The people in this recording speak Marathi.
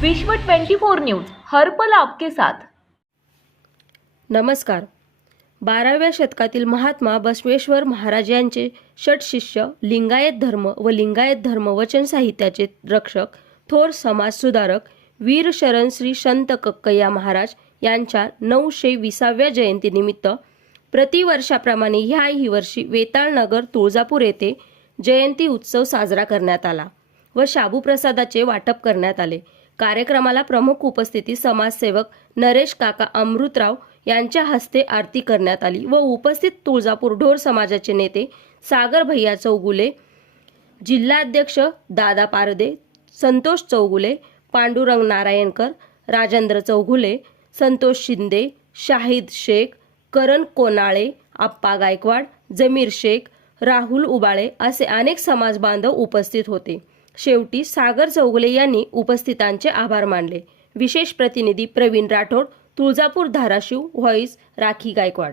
विश्व 24 न्यूज हर्पल आपके साथ. नमस्कार. बाराव्या शतकातील महात्मा बसवेश्वर महाराज यांचे षटशिष्य लिंगायत धर्म व लिंगायत धर्म वचन साहित्याचे रक्षक थोर समाजसुधारक वीर शरण श्री संत कक्कया महाराज यांच्या नऊशे विसाव्या जयंतीनिमित्त प्रतिवर्षाप्रमाणे ह्याही वर्षी वेताळनगर तुळजापूर येथे जयंती उत्सव साजरा करण्यात आला व शाबूप्रसादाचे वाटप करण्यात आले. कार्यक्रमाला प्रमुख उपस्थिती समाजसेवक नरेश काका अमृतराव यांच्या हस्ते आरती करण्यात आली व उपस्थित तुळजापूर ढोर समाजाचे नेते सागर भैया चौगुले जिल्हाध्यक्ष दादा पारदे संतोष चौगुले पांडुरंग नारायणकर राजेंद्र चौगुले संतोष शिंदे शाहिद शेख करण कोनाळे आप्पा गायकवाड जमीर शेख राहुल उबाळे असे अनेक समाज बांधव उपस्थित होते. शेवटी सागर चौगुले यांनी उपस्थितांचे आभार मानले. विशेष प्रतिनिधी प्रवीण राठोड तुळजापूर धाराशिव व्हॉइस राखी गायकवाड.